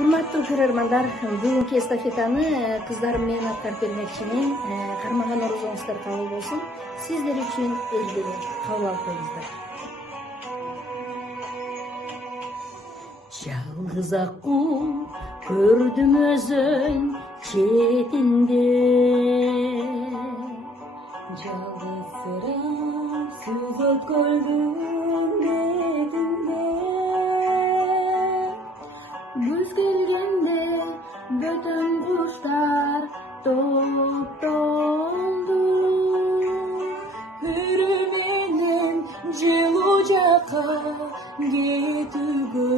Урматтуу көрөрмандар, бүгүнкү эстафетаны кыздарым менен аткарып бермекчимин. Кармаган орозоңуздар кабыл болсун. Сиздер үчүн өздөрү кабыл алып коюңуздар. Жалгыз акку көрдүм өзөң четинде, жалгызсырап сүзөт көлдүн бетинде. Күз келгенде бөтөн куштар топтолду, үрү менен жылуу жакка кетүүгө.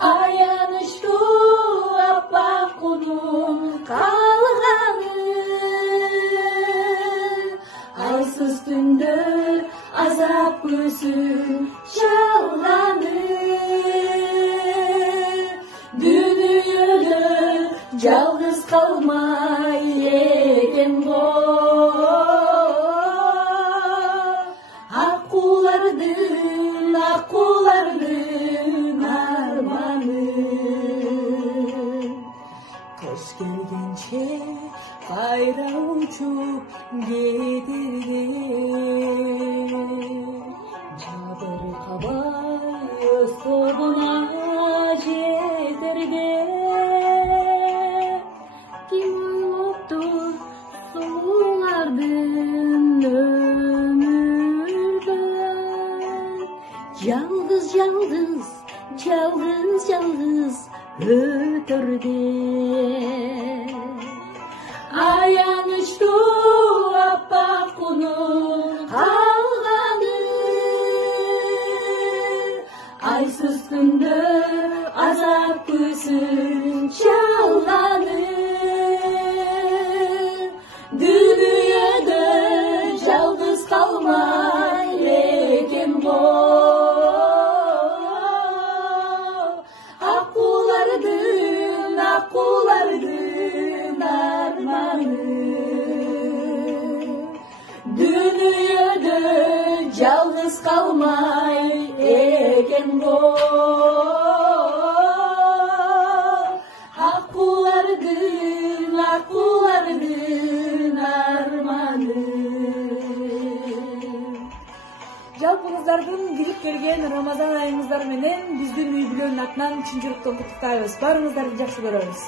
Аянычтуу аппак кунум калганы, алсыз түндөр азап көзүм чалганы. Дүнүйөдө жалгыз калмай экен го, аккулардын арманы. Кыш келгенче кайра учуп кетерге, жабыркабай өз тобуна жетерге. Ким ойлоптур сулуулардын өмүрдөн, жалгыз өтөрдө. Аянычтуу аппак кунум калганы, айсыз түндөр азап көзүм чалганы. Дүнүйөдө жалгыз калмай экен го, аккулардын арманы. Дүнүйөдө жалгыз калмай экен го, аккулардын арманы. Жалпыңыздардын кирип келген Рамазан айыңыздар менен биздин үй бүлөнүн атынан чын жүрөктөн куттуктайбыз. Баарыңыздарды жакшы көрөбүз.